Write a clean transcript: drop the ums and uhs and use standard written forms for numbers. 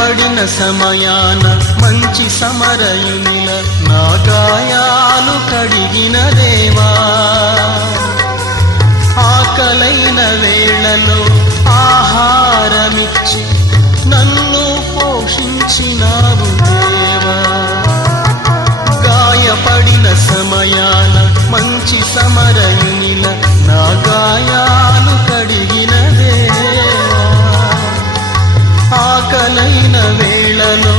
గాయపడిన సమయాన మంచి సమరయునిల నా గాయాలు కడిగిన దేవా, ఆకలైన వేళలో ఆహారమిచ్చి నన్ను పోషించినావు దేవా. గాయపడిన సమయాన మంచి సమరయునిల నా గాయాలు కడిగిన దేవా, ఆకలైన వేళలో